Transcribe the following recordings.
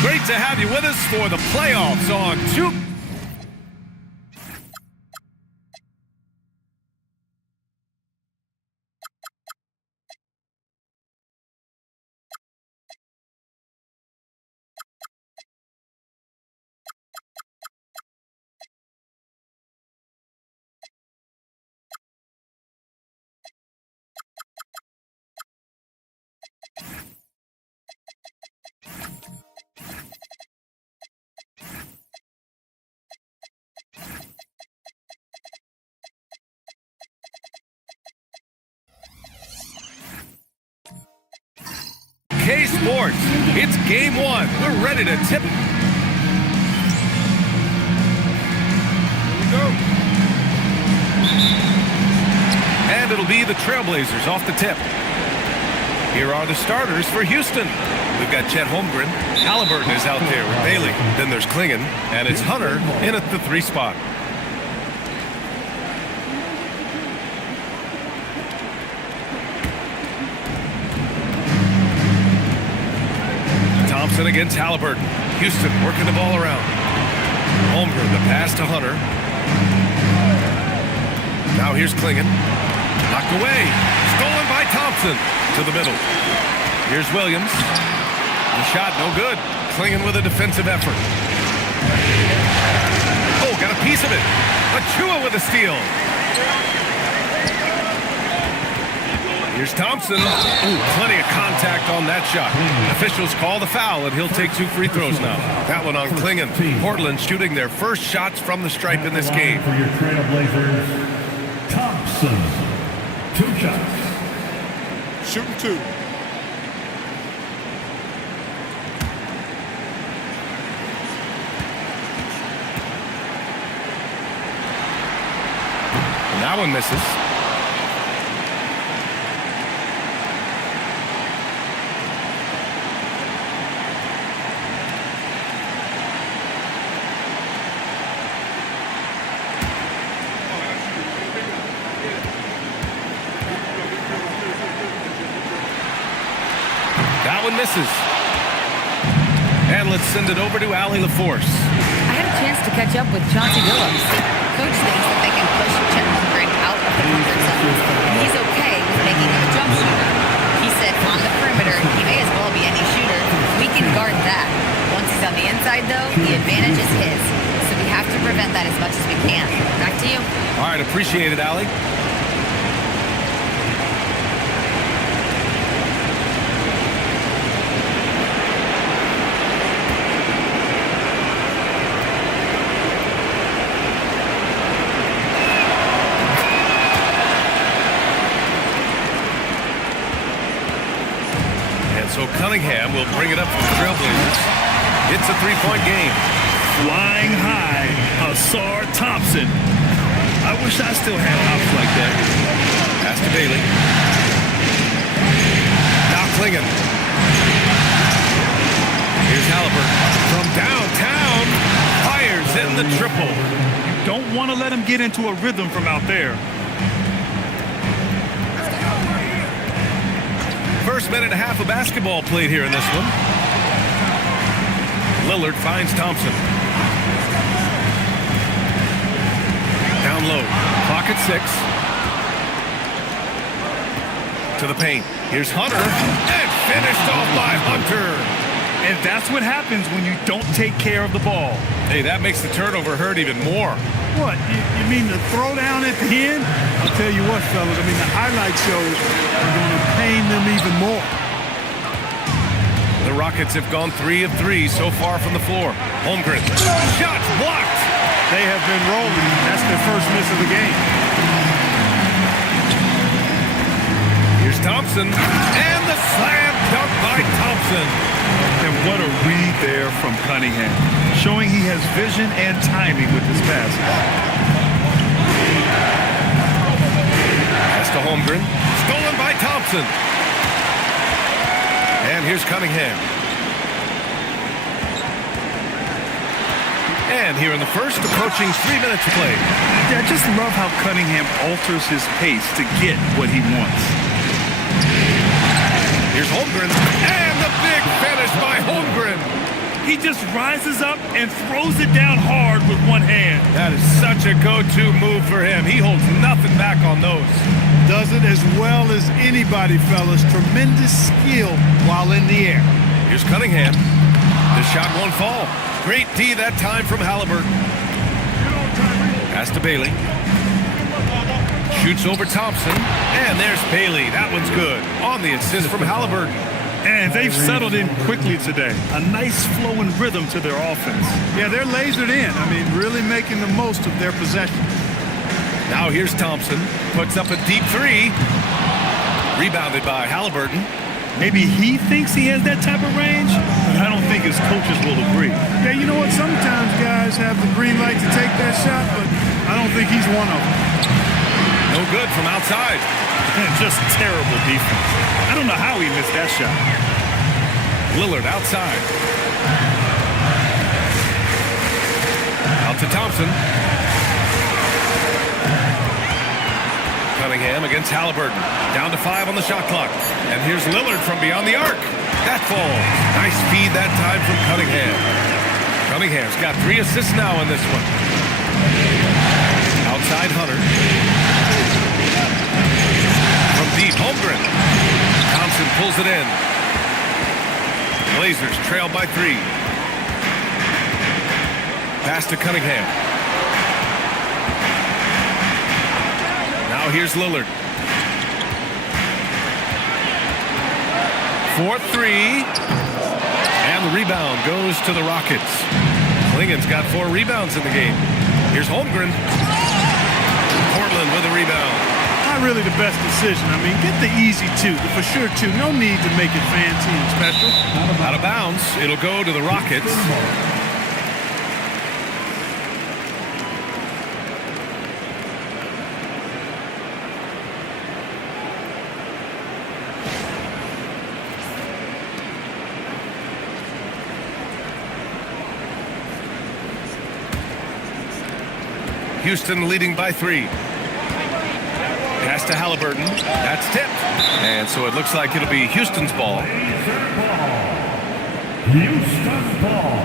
Great to have you with us for the playoffs on two. Sports. It's game one. We're ready to tip. Here we go. And it'll be the Trailblazers off the tip. Here are the starters for Houston. We've got Chet Holmgren. Halliburton is out there with Bailey. Then there's Klingon. And it's Hunter in at the 3 spot. Thompson against Halliburton. Houston working the ball around. Holmgren, the pass to Hunter. Now here's Klingon. Knocked away. Stolen by Thompson. To the middle. Here's Williams. The shot no good. Klingon with a defensive effort. Oh, got a piece of it. Achua with a steal. Here's Thompson. Ooh, plenty of contact on that shot. Officials call the foul, and he'll take 2 free throws now. That one on Klingon. Portland shooting their first shots from the stripe in this game. For your Trailblazers, Thompson. 2 shots. Shooting 2. And that one misses. That one misses. And let's send it over to Allie LaForce. I had a chance to catch up with Chauncey Billups. Coach thinks that they can push Chet Holmgren out of the comfort zone, and he's okay with making him a jump shooter. He said on the perimeter, he may as well be any shooter. We can guard that. Once he's on the inside, though, the advantage is his. So we have to prevent that as much as we can. Back to you. All right, appreciate it, Allie. So Cunningham will bring it up for the Trailblazers. It's a 3-point game. Flying high, Asar Thompson. I wish I still had hops like that. Pass to Bailey. Now Klingon. Here's Halliburton. From downtown, fires in the triple. You don't want to let him get into a rhythm from out there. First minute and a half of basketball played here in this one. Lillard finds Thompson. Down low. Clock at 6. To the paint. Here's Hunter. And finished off by Hunter. And that's what happens when you don't take care of the ball. Hey, that makes the turnover hurt even more. What? You mean the throwdown at the end? I'll tell you what, fellas. I mean, the highlight shows are going to pain them even more. The Rockets have gone 3 of 3 so far from the floor. Holmgren. Shots blocked. They have been rolling. That's their first miss of the game. Here's Thompson. And the slam dunk by Thompson. And what a read there from Cunningham, showing he has vision and timing with his pass. Pass to Holmgren. Stolen by Thompson. And here's Cunningham. And here in the first, approaching 3 minutes to play. Yeah, I just love how Cunningham alters his pace to get what he wants. Here's Holmgren. And the big finish by Holmgren. He just rises up and throws it down hard with one hand. That is such a go-to move for him. He holds nothing back on those. Does it as well as anybody, fellas. Tremendous skill while in the air. Here's Cunningham. The shot won't fall. Great D that time from Halliburton. Pass to Bailey. Shoots over Thompson. And there's Bailey. That one's good. On the assist from Halliburton. And they've settled in quickly today. A nice flow and rhythm to their offense. Yeah, they're lasered in. I mean, really making the most of their possession. Now here's Thompson. Puts up a deep three. Rebounded by Halliburton. Maybe he thinks he has that type of range, but I don't think his coaches will agree. Yeah, you know what? Sometimes guys have the green light to take that shot, but I don't think he's one of them. No good from outside. Just terrible defense. I don't know how he missed that shot. Lillard outside. Out to Thompson. Cunningham against Halliburton. Down to 5 on the shot clock. And here's Lillard from beyond the arc. That falls. Nice feed that time from Cunningham. Cunningham's got 3 assists now in this one. Outside Hunter. From deep, Holmgren. Thompson pulls it in. Blazers trail by 3. Pass to Cunningham. Now here's Lillard. 4-3. And the rebound goes to the Rockets. Klingen's got 4 rebounds in the game. Here's Holmgren. Portland with a rebound. Not really the best decision. I mean, get the easy 2, the for sure 2. No need to make it fancy and special. Out of bounds. It'll go to the Rockets. Houston leading by 3. Pass to Halliburton. That's tipped. And so it looks like it'll be Houston's ball. Houston ball.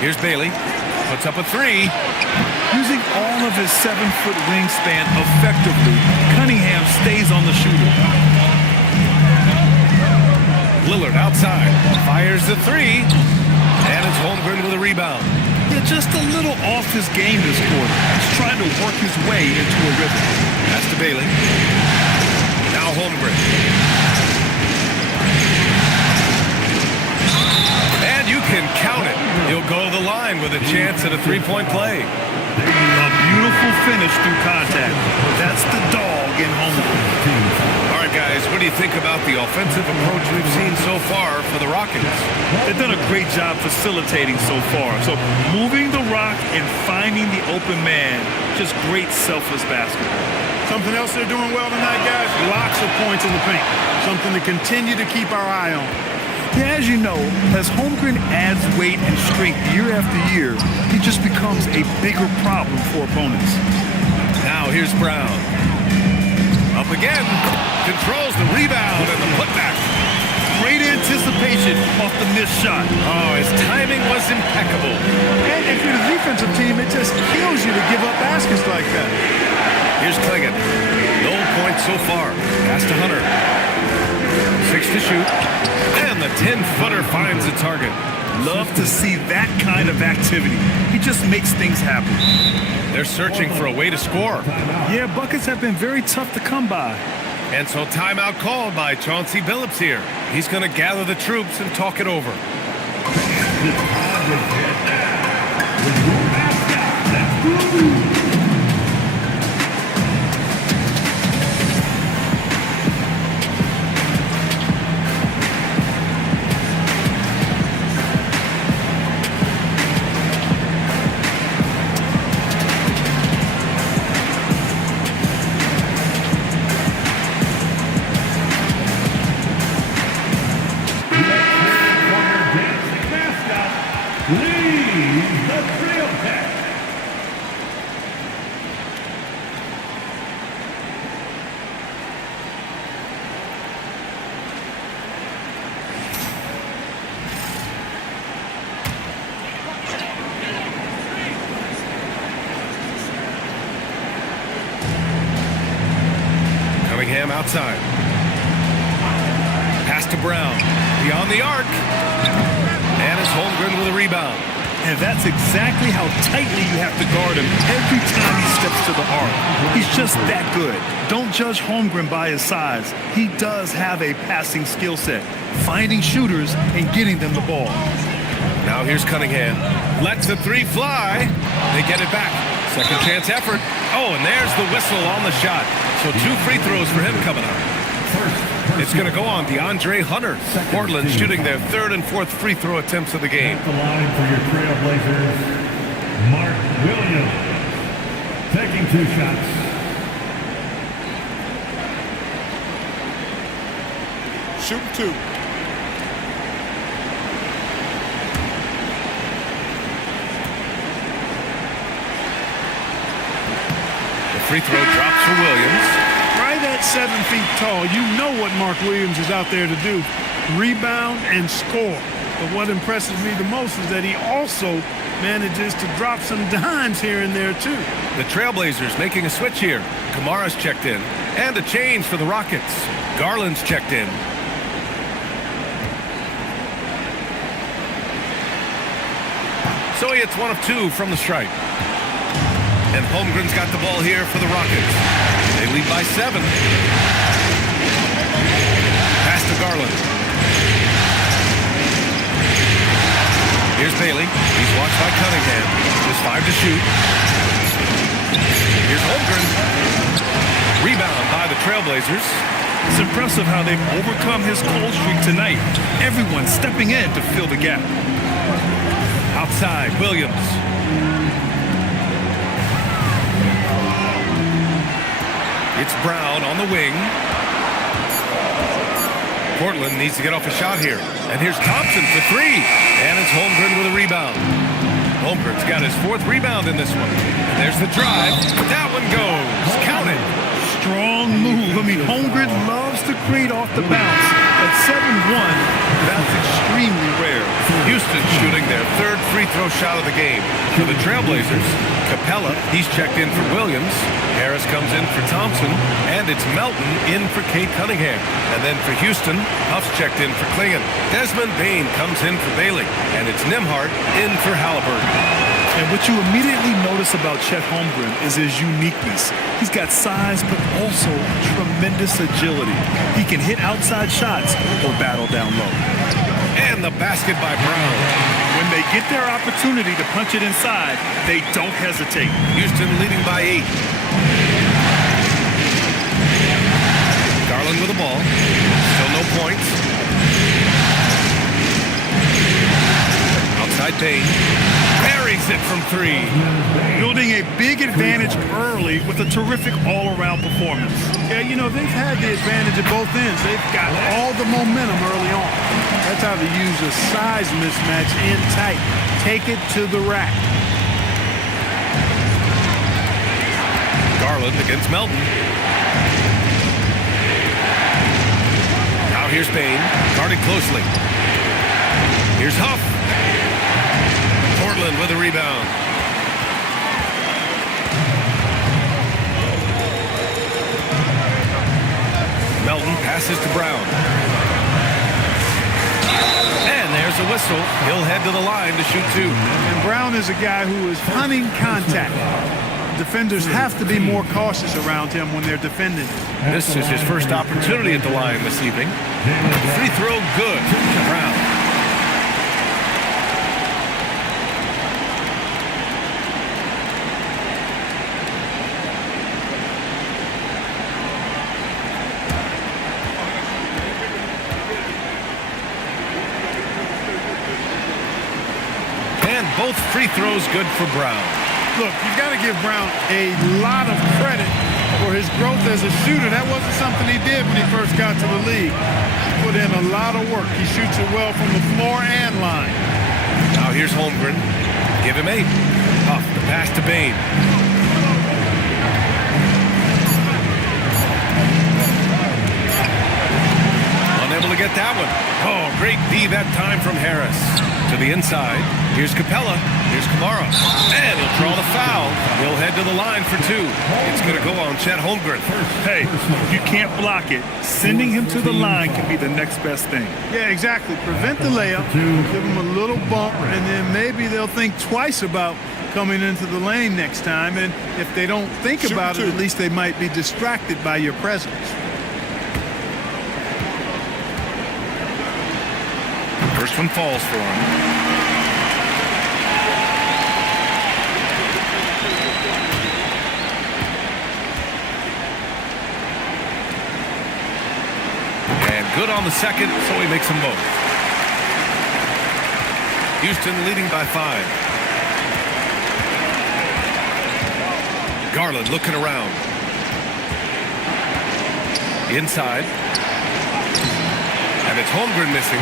Here's Bailey. Puts up a 3. Using all of his 7-foot wingspan effectively, Cunningham stays on the shooter. Lillard outside. Fires the 3. And it's Holmgren with a rebound. Yeah, just a little off his game this quarter. He's trying to work his way into a rhythm. Pass to Bailey. Now Holmgren. And you can count it. He'll go to the line with a chance at a 3-point play. A beautiful finish through contact. That's the dog in Holmgren. All right, guys, what do you think about the offensive approach we've seen so far for the Rockets? They've done a great job facilitating so far. So moving the rock and finding the open man, just great selfless basketball. Something else they're doing well tonight, guys, lots of points in the paint. Something to continue to keep our eye on. Yeah, as you know, as Holmgren adds weight and strength year after year, he just becomes a bigger problem for opponents. Now here's Brown. Up again. Controls the rebound and the putback. Great anticipation off the missed shot. Oh, his timing was impeccable. And if you're the defensive team, it just kills you to give up baskets like that. Here's Klingen. No points so far. Pass to Hunter. 6 to shoot. And the 10-footer finds the target. Love to see that kind of activity. He just makes things happen. They're searching for a way to score. Yeah, buckets have been very tough to come by. And so timeout called by Chauncey Billups here. He's going to gather the troops and talk it over. Lead Cunningham outside. Pass to Brown. Beyond the arc. And it's Holmgren with a rebound. And that's exactly how tightly you have to guard him every time he steps to the arc. He's just that good. Don't judge Holmgren by his size. He does have a passing skill set, finding shooters and getting them the ball. Now here's Cunningham. Lets the three fly. They get it back. Second chance effort. Oh, and there's the whistle on the shot. So 2 free throws for him coming up. It's going to go on DeAndre Hunter. Portland shooting their 3rd and 4th free throw attempts of the game. At the line for your Trailblazers, Mark Williams. Taking 2 shots. Shooting 2. The free throw drops for Williams. Right at 7 feet tall, you know what Mark Williams is out there to do. Rebound and score. But what impresses me the most is that he also manages to drop some dimes here and there, too. The Trailblazers making a switch here. Kamara's checked in. And a change for the Rockets. Garland's checked in. So he hits 1 of 2 from the stripe. And Holmgren's got the ball here for the Rockets. They lead by 7. Pass to Garland. Here's Bailey. He's watched by Cunningham. Just 5 to shoot. Here's Holmgren. Rebound by the Trailblazers. It's impressive how they've overcome his cold streak tonight. Everyone stepping in to fill the gap. Outside, Williams. It's Brown on the wing. Portland needs to get off a shot here. And here's Thompson for 3. And it's Holmgren with a rebound. Holmgren's got his 4th rebound in this one. And there's the drive. That one goes. Count it. Strong move. I mean, Holmgren loves to create off the bounce. At 7-1, that's extremely rare. Houston shooting their 3rd free throw shot of the game. For the Trailblazers, Capella, he's checked in for Williams. Harris comes in for Thompson. And it's Melton in for Kate Cunningham. And then for Houston, Huff's checked in for Klingon. Desmond Bane comes in for Bailey. And it's Nembhard in for Halliburton. And what you immediately notice about Chet Holmgren is his uniqueness. He's got size, but also tremendous agility. He can hit outside shots or battle down low. And the basket by Brown. When they get their opportunity to punch it inside, they don't hesitate. Houston leading by 8. Garland with the ball. Still no points. Outside Payne. Buries it from 3. Building a big advantage early with a terrific all-around performance. Yeah, you know, they've had the advantage at both ends. They've got all the momentum early on. That's how they use a size mismatch in tight. Take it to the rack. Garland against Melton. Now here's Payne. Guarded closely. Here's Huff. Portland with a rebound. Melton passes to Brown. And there's a whistle. He'll head to the line to shoot 2. And Brown is a guy who is hunting contact. Defenders have to be more cautious around him when they're defending. This is his first opportunity at the line this evening. Free throw good. Brown. Both free throws good for Brown. Look, you've got to give Brown a lot of credit for his growth as a shooter. That wasn't something he did when he first got to the league. He put in a lot of work. He shoots it well from the floor and line. Now here's Holmgren. Give him 8. Huff, the pass to Bane. Unable to get that one. Oh, great D that time from Harris. To the inside. Here's Capella. Here's Kamara. And he'll draw the foul. He'll head to the line for two. It's going to go on Chet Holmgren. Hey, if you can't block it, sending him to the line can be the next best thing. Yeah, exactly. Prevent the layup, give them a little bump, and then maybe they'll think twice about coming into the lane next time. And if they don't think about it, at least they might be distracted by your presence. First one falls for him. Good on the second, so he makes them both. Houston leading by 5. Garland looking around. Inside. And it's Holmgren missing.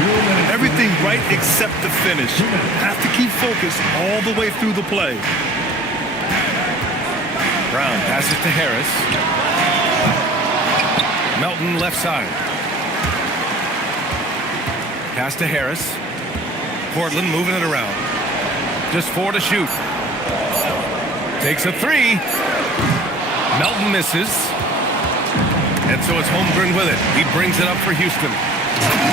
Everything right except the finish. Have to keep focus all the way through the play. Brown passes to Harris. Melton left side. Pass to Harris. Portland moving it around. Just 4 to shoot. Takes a 3. Melton misses. And so it's Holmgren with it. He brings it up for Houston.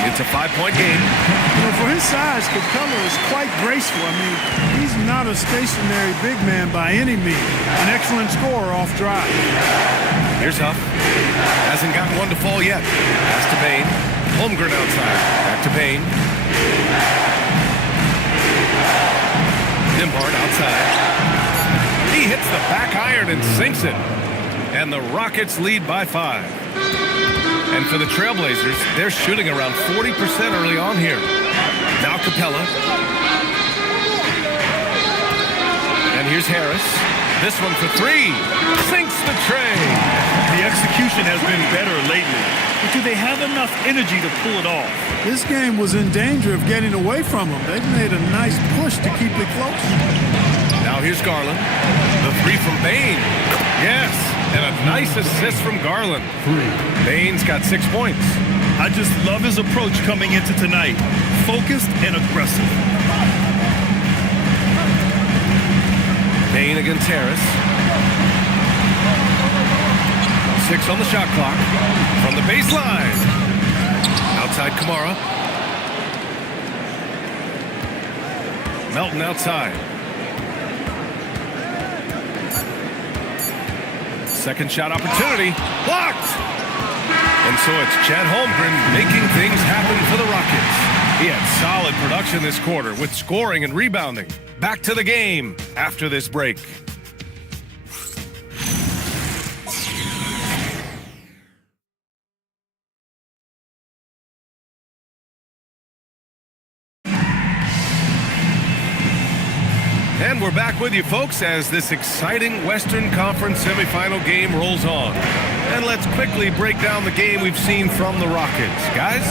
It's a 5-point game. You know, for his size, Capella is quite graceful. I mean, he's not a stationary big man by any means. An excellent scorer off drive. Here's Huff. Hasn't gotten one to fall yet. Pass to Bain. Holmgren outside. Back to Bain. Dimbart outside. He hits the back iron and sinks it. And the Rockets lead by 5. And for the Trailblazers, they're shooting around 40% early on here. Now Capella. And here's Harris. This one for 3. Sinks the tray. The execution has been better lately. But do they have enough energy to pull it off? This game was in danger of getting away from them. They've made a nice push to keep it close. Now here's Garland. The 3 from Bain. Yes. And a nice assist from Garland. Bain's got 6 points. I just love his approach coming into tonight. Focused and aggressive. Bain against Harris. 6 on the shot clock. From the baseline. Outside Kamara. Melton outside. Second shot opportunity. Blocked! And so it's Chet Holmgren making things happen for the Rockets. He had solid production this quarter with scoring and rebounding. Back to the game after this break. And we're back with you, folks, as this exciting Western Conference semifinal game rolls on. And let's quickly break down the game we've seen from the Rockets. Guys?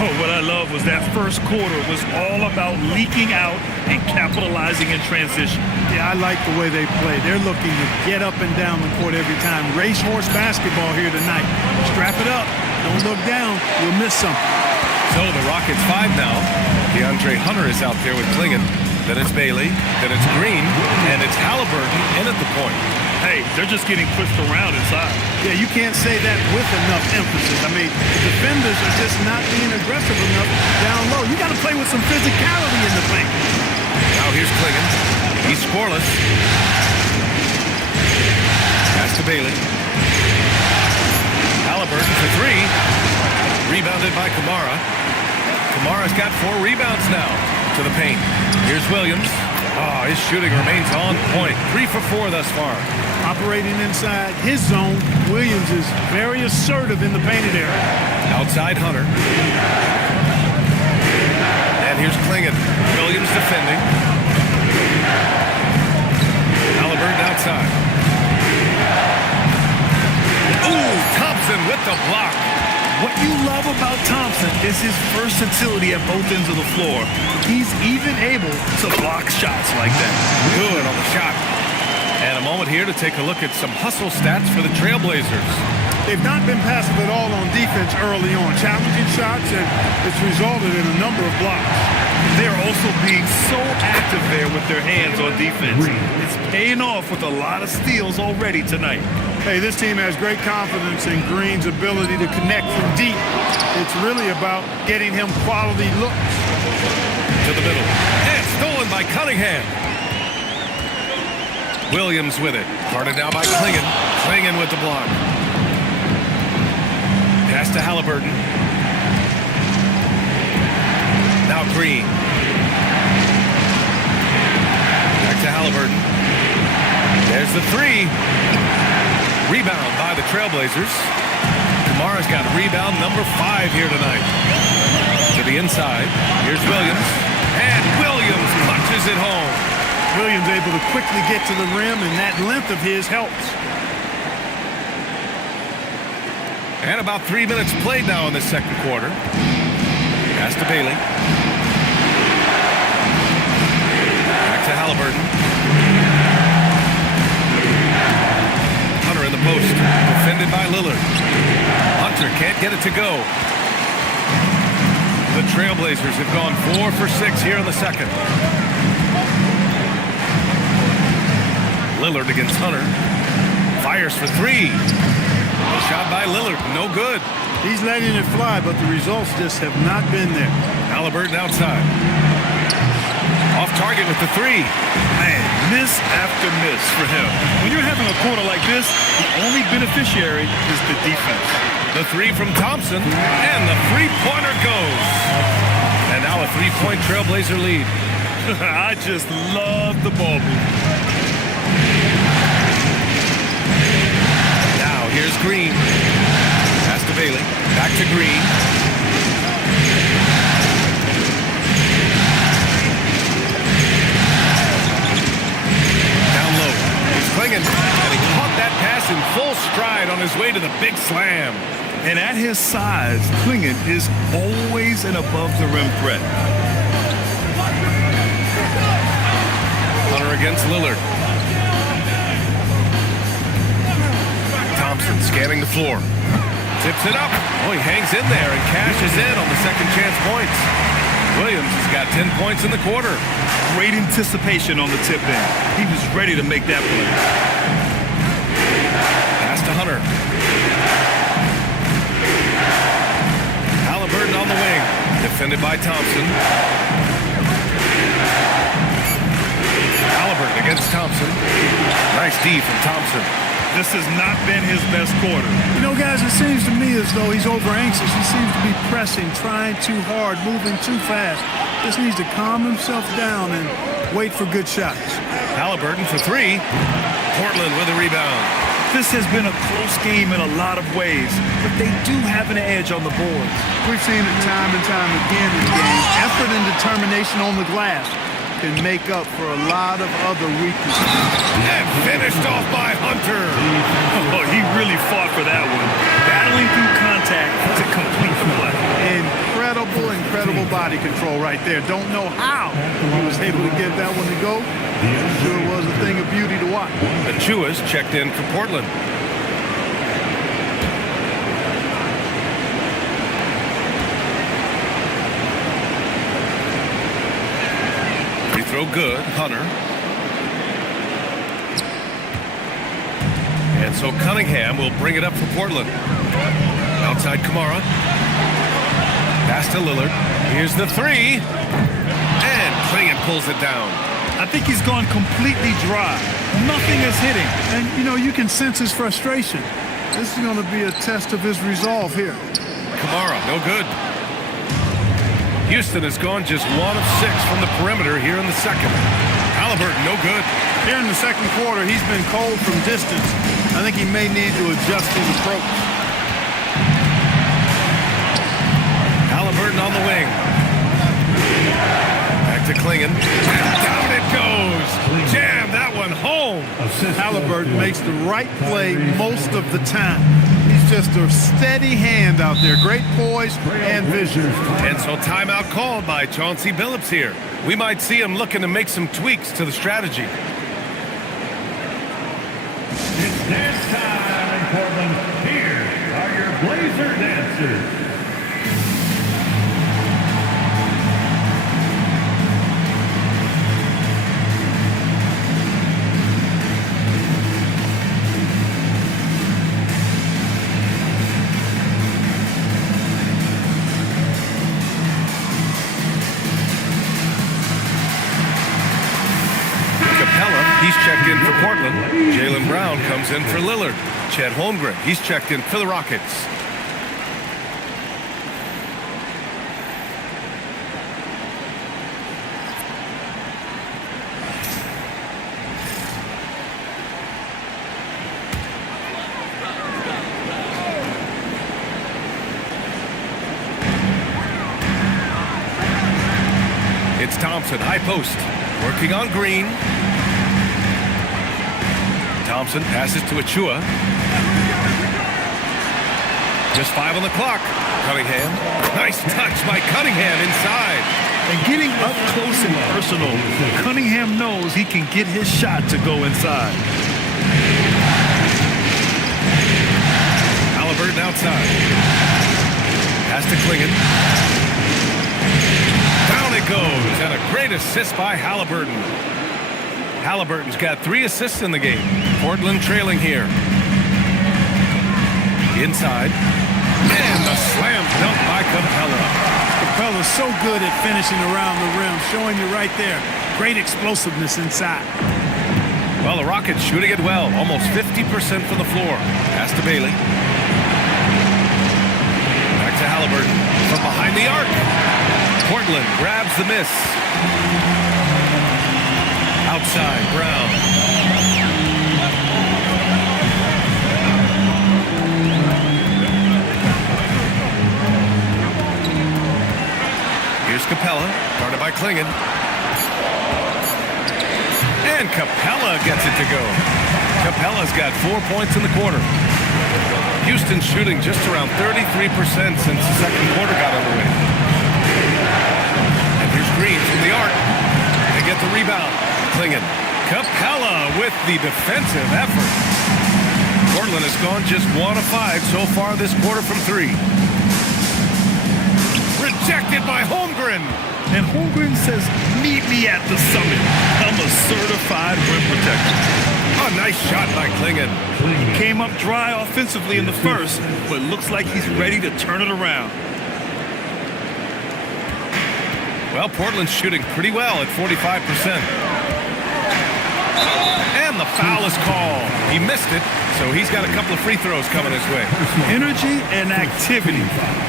Oh, what I love was that first quarter was all about leaking out and capitalizing in transition. Yeah, I like the way they play. They're looking to get up and down the court every time. Racehorse basketball here tonight. Strap it up. Don't look down. You'll miss something. So the Rockets 5 now. DeAndre Hunter is out there with Klingon. Then it's Bailey. Then it's Green. And it's Halliburton in at the point. Hey, they're just getting pushed around inside. Yeah, you can't say that with enough emphasis. I mean, the defenders are just not being aggressive enough down low. You got to play with some physicality in the paint. Now here's Klingon. He's scoreless. Pass to Bailey. Halliburton for 3. Rebounded by Kamara. Kamara's got 4 rebounds now to the paint. Here's Williams. Oh, his shooting remains on point. 3 for 4 thus far. Operating inside his zone, Williams is very assertive in the painted area. Outside Hunter. And here's Klingon. Williams defending. Halliburton outside. Ooh, Thompson with the block. What you love about Thompson is his versatility at both ends of the floor. He's even able to block shots like that. Good on the shot. And a moment here to take a look at some hustle stats for the Trailblazers. They've not been passive at all on defense. defense early on, challenging shots, and it's resulted in a number of blocks. They're also being so active there with their hands on defense. It's paying off with a lot of steals already tonight. Hey, this team has great confidence in Green's ability to connect from deep. It's really about getting him quality looks. To the middle. And stolen by Cunningham. Williams with it. Guarded now by Klingon. Klingon with the block. Pass to Halliburton. Now Green. Back to Halliburton. There's the three. Rebound by the Trailblazers. Kamara's got rebound number 5 here tonight. To the inside. Here's Williams. And Williams punches it home. Williams able to quickly get to the rim, and that length of his helps. And about 3 minutes played now in the second quarter. Pass to Bailey. Back to Halliburton. Hunter in the post. Defended by Lillard. Hunter can't get it to go. The Trailblazers have gone 4 for 6 here in the second. Lillard against Hunter. Fires for 3. Shot by Lillard. No good. He's letting it fly, but the results just have not been there. Halliburton outside. Off target with the 3. Man, miss after miss for him. When you're having a quarter like this, the only beneficiary is the defense. The 3 from Thompson, and the three-pointer goes. And now a 3-point Trailblazer lead. I just love the ball movement. Now here's Green. Pass to Bailey. Back to Green. Down low. He's Klingon. And he caught that pass in full stride on his way to the big slam. And at his size, Klingon is always an above-the-rim threat. Hunter against Lillard. Thompson scanning the floor. Tips it up. Oh, he hangs in there and cashes in on the second chance points. Williams has got 10 points in the quarter. Great anticipation on the tip in. He was ready to make that play. Pass to Hunter. Halliburton on the wing. Defended by Thompson. Halliburton against Thompson. Nice D from Thompson. This has not been his best quarter. You know, guys, it seems to me as though he's over anxious. He seems to be pressing, trying too hard, moving too fast. Just needs to calm himself down and wait for good shots. Halliburton for 3. Portland with a rebound. This has been a close game in a lot of ways, but they do have an edge on the boards. We've seen it time and time again in games. Effort and determination on the glass can make up for a lot of other weaknesses. And finished off by Hunter. Oh, he really fought for that one. Battling through contact to complete the play. Incredible body control right there. Don't know how he was able to get that one to go. Sure was a thing of beauty to watch. Achua's checked in for Portland. Free throw good. Hunter. And so Cunningham will bring it up for Portland. Outside Kamara. Pass to Lillard. Here's the 3. And Klingon pulls it down. I think he's gone completely dry. Nothing is hitting. And, you know, you can sense his frustration. This is going to be a test of his resolve here. Kamara, no good. Houston has gone just 1 of 6 from the perimeter here in the second. Halliburton, no good. Here in the second quarter, he's been cold from distance. I think he may need to adjust his approach. Halliburton on the wing. Back to Klingon. And down it goes. Jam that one home. Halliburton makes the right play most of the time. He's just a steady hand out there. Great poise and vision. And so timeout called by Chauncey Billups here. We might see him looking to make some tweaks to the strategy. It's dance time in Portland. Here are your Trailblazer dancers. He's checked in for Portland. Jaylen Brown comes in for Lillard. Chet Holmgren, he's checked in for the Rockets. It's Thompson, high post, working on Green. Thompson passes to Achua. Just 5 on the clock. Cunningham. Nice touch by Cunningham inside. And getting up close and personal, Cunningham knows he can get his shot to go inside. Halliburton outside. Pass to Klingon. Down it goes. And a great assist by Halliburton. Halliburton's got 3 assists in the game. Portland trailing here. Inside. And the slam dunk by Capella. Capella's so good at finishing around the rim, showing you right there. Great explosiveness inside. Well, the Rockets shooting it well. Almost 50% from the floor. Pass to Bailey. Back to Halliburton. From behind the arc. Portland grabs the miss. Outside, Brown. Here's Capella, guarded by Klingon. And Capella gets it to go. Capella's got 4 points in the quarter. Houston's shooting just around 33% since the second quarter got underway. And here's Green from the arc. They get the rebound. Klingon. Capella with the defensive effort. Portland has gone just 1 of 5 so far this quarter from 3. Rejected by Holmgren. And Holmgren says, meet me at the summit. I'm a certified rim protector. A nice shot by Klingon. Came up dry offensively in the first, but looks like he's ready to turn it around. Well, Portland's shooting pretty well at 45%. And the foul is called. He missed it, so he's got a couple of free throws coming his way. Energy and activity.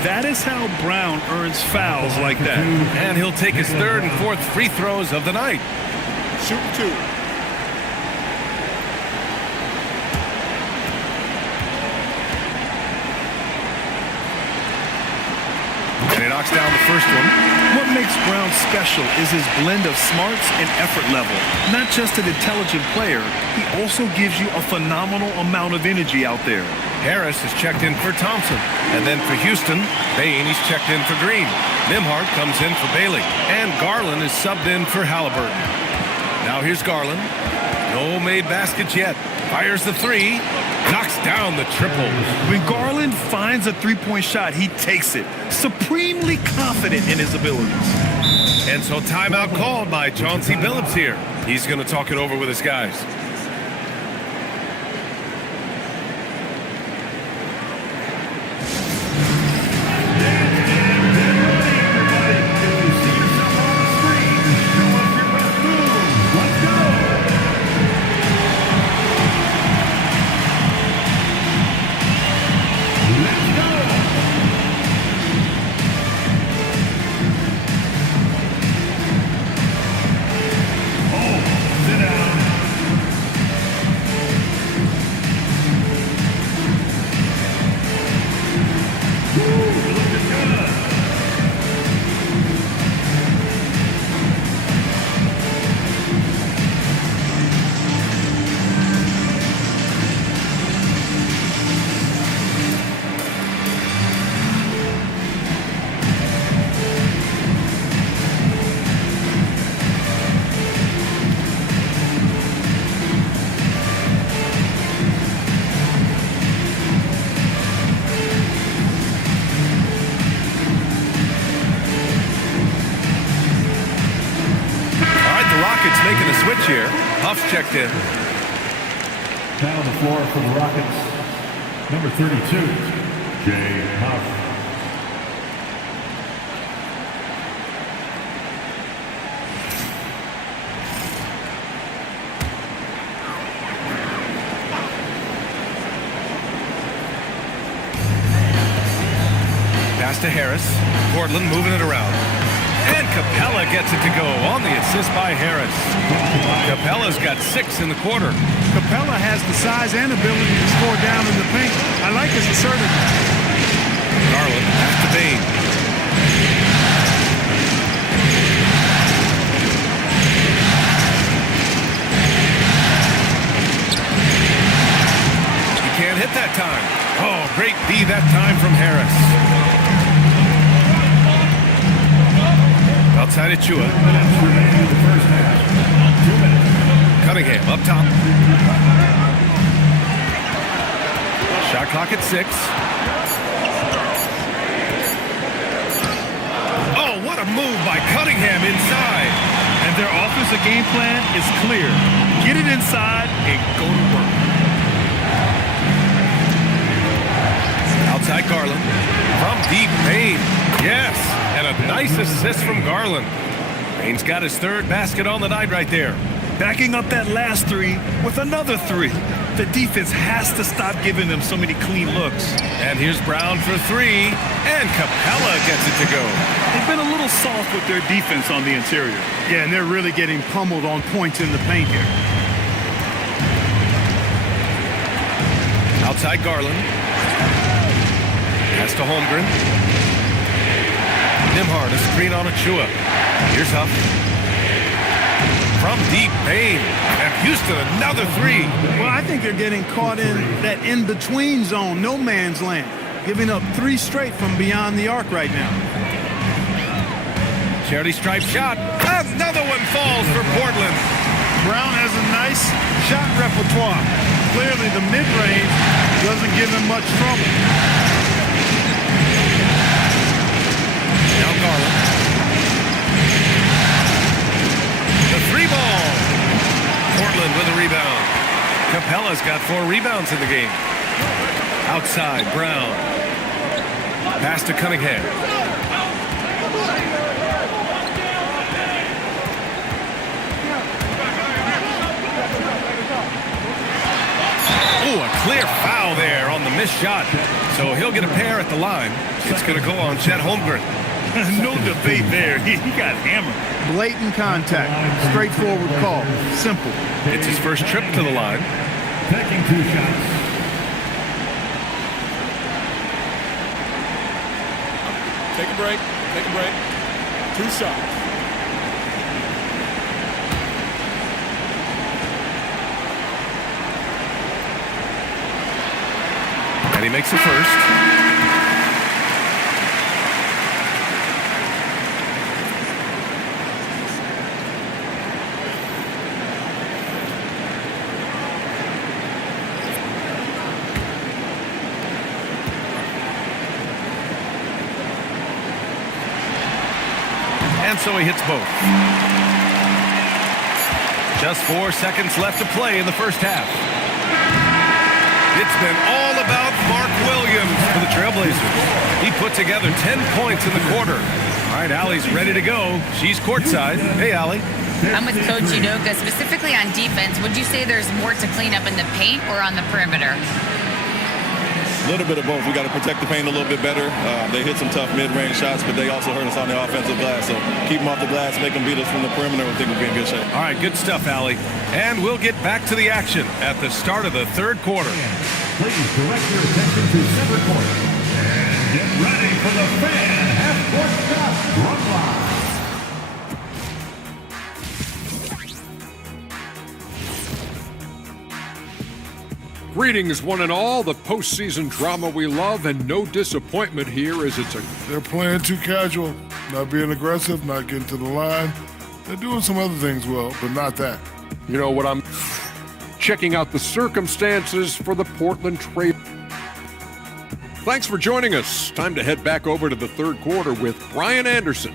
That is how Brown earns fouls like that. And he'll take his 3rd and 4th free throws of the night. Shoot 2. And he knocks down the first one. What makes Brown special is his blend of smarts and effort level. Not just an intelligent player, he also gives you a phenomenal amount of energy out there. Harris is checked in for Thompson. And then for Houston, Bain, he's checked in for Green. Nimhart comes in for Bailey. And Garland is subbed in for Halliburton. Now here's Garland. No made baskets yet. Fires the 3. Knocks down the triple. When Garland finds a three-point shot, he takes it. Supremely confident in his abilities. And so timeout called by Chauncey Billups here. He's going to talk it over with his guys. switch here. Huff's checked in. Down on the floor for the Rockets, number 32, Jay Huff. Pass to Harris. Portland moving it around. And Capella gets it to go on the assist by Harris. Capella's got 6 in the quarter. Capella has the size and ability to score down in the paint. I like his assertiveness. Garland pass to Bain. He can't hit that time. Oh, great D that time from Harris. Outside of Chua. Cunningham up top. Shot clock at 6. Oh, what a move by Cunningham inside. And their offensive game plan is clear. Get it inside and go to work. Outside Garland. From deep, Bain. Yes, and a nice assist from Garland. Bain's got his 3rd basket on the night right there. Backing up that last 3 with another 3. The defense has to stop giving them so many clean looks. And here's Brown for 3, and Capella gets it to go. They've been a little soft with their defense on the interior. Yeah, and they're really getting pummeled on points in the paint here. Outside Garland. Pass to Holmgren. Nimhard, a screen on Achua. Here's Huff. From deep, Bain. And Houston, another 3. Well, I think they're getting caught in that in-between zone, no man's land, giving up 3 straight from beyond the arc right now. Charity stripe shot. Another one falls for Portland. Brown has a nice shot repertoire. Clearly, the mid-range doesn't give him much trouble. Now Garland. The 3 ball. Portland with a rebound. Capella's got 4 rebounds in the game. Outside, Brown. Pass to Cunningham. Ooh, a clear foul there on the missed shot. So he'll get a pair at the line. It's going to go on Chet Holmgren. No debate there. He got hammered. Blatant contact. Straightforward call. Simple. It's his first trip to the line. Taking 2 shots. Take a break. Take a break. 2 shots. And he makes the first. And so he hits both. Just 4 seconds left to play in the first half. It's been all about Mark Williams for the Trailblazers. He put together 10 points in the quarter. All right, Allie's ready to go. She's courtside. Hey, Allie. I'm with Coach Udoka. Specifically on defense, would you say there's more to clean up in the paint or on the perimeter? A little bit of both. We got to protect the paint a little bit better. They hit some tough mid-range shots, but they also hurt us on the offensive glass. So keep them off the glass, make them beat us from the perimeter. I think we'll be in good shape. All right, good stuff, Allie. And we'll get back to the action at the start of the 3rd quarter. Please direct your attention to center court. And get ready for the fan half-court shot run line. Greetings, one and all. The postseason drama we love, and no disappointment here as it's a... They're playing too casual, not being aggressive, not getting to the line. They're doing some other things well, but not that. You know what I'm... Checking out the circumstances for the Portland Trail. Thanks for joining us. Time to head back over to the 3rd quarter with Brian Anderson.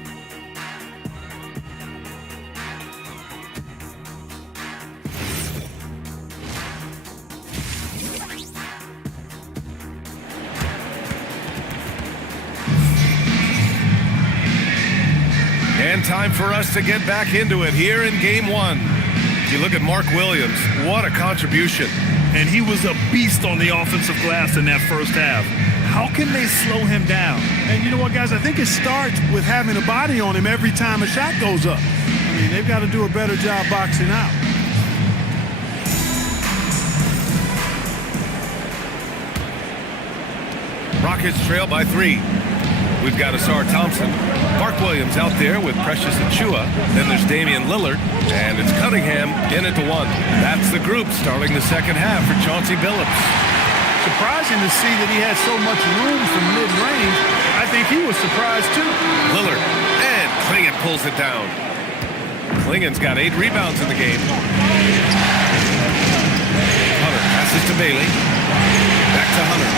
And time for us to get back into it here in game one. You look at Mark Williams, what a contribution. And he was a beast on the offensive glass in that first half. How can they slow him down? And you know what, guys? I think it starts with having a body on him every time a shot goes up. I mean, they've got to do a better job boxing out. Rockets trail by 3. We've got Asar Thompson. Mark Williams out there with Precious Achiuwa. Then there's Damian Lillard. And it's Cunningham in at the 1. That's the group starting the second half for Chauncey Billups. Surprising to see that he had so much room from mid-range. I think he was surprised too. Lillard. And Klingon pulls it down. Klingon's got 8 rebounds in the game. Hunter passes to Bailey. Back to Hunter.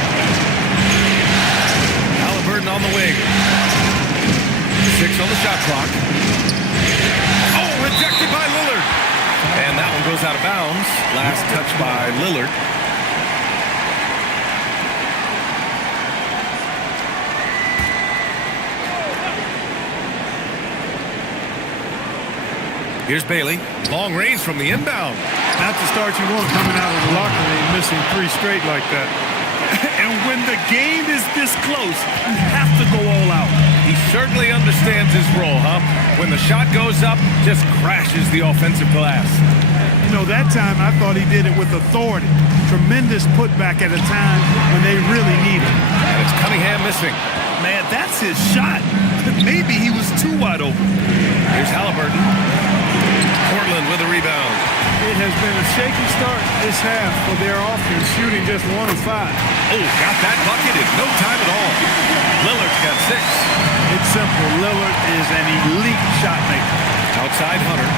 Halliburton on the wing. 6 on the shot clock. Oh, rejected by Lillard. And that one goes out of bounds. Last touch by Lillard. Here's Bailey. Long range from the inbound. Not the start you want coming out of the locker room, missing 3 straight like that. And when the game is this close, you have to go all out. He certainly understands his role, huh? When the shot goes up, just crashes the offensive glass. You know, that time I thought he did it with authority. Tremendous putback at a time when they really need it. And it's Cunningham missing. Man, that's his shot. Maybe he was too wide open. Here's Halliburton. Portland with a rebound. It has been a shaky start this half for their offense, shooting just 1 of 5. Oh, got that bucket in no time at all. Lillard's got 6. It's simple. Lillard is an elite shot maker. Outside Hunter.